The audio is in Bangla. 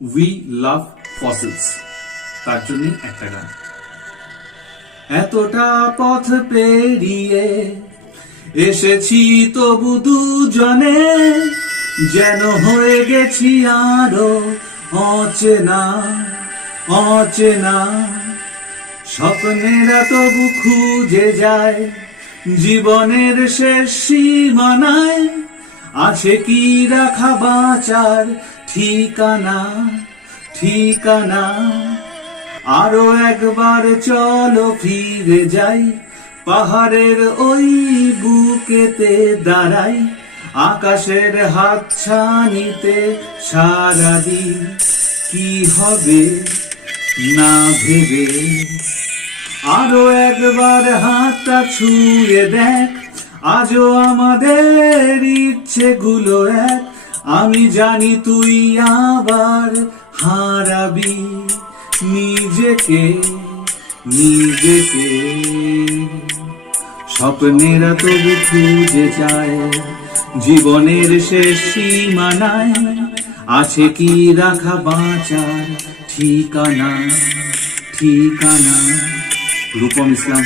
উই লাভ ফসিলস, তার জন্যই একটা গান। এতটা পথ পেরিয়ে এসেছি তবু দুজনে, যেন হয়ে গেছি আরো অচেনা অচেনা। স্বপ্নেরা তবু খুঁজে যায় জীবনের শেষ সীমানায়, আছে কি রাখা বাঁচার ঠিকানা ঠিকানা। আরো একবার চলো ফিরে যাই, পাহাড়ের ওই বুকেতে দাঁড়াই, আকাশের হাতছানিতে সারাদিন কি হবে না ভেবে। আরো একবার হাতটা ছুঁয়ে দেখ, আজও আমাদের ইচ্ছেগুলো এক। আমি জানি তুই আবার হারাবি নিজেকে নিজেকে। স্বপ্নেরা তবু খুঁজে যায় জীবনের শেষ সীমানায়, আছে কি রাখা বাঁচার ঠিকানা ঠিকানা। রূপম ইসলাম।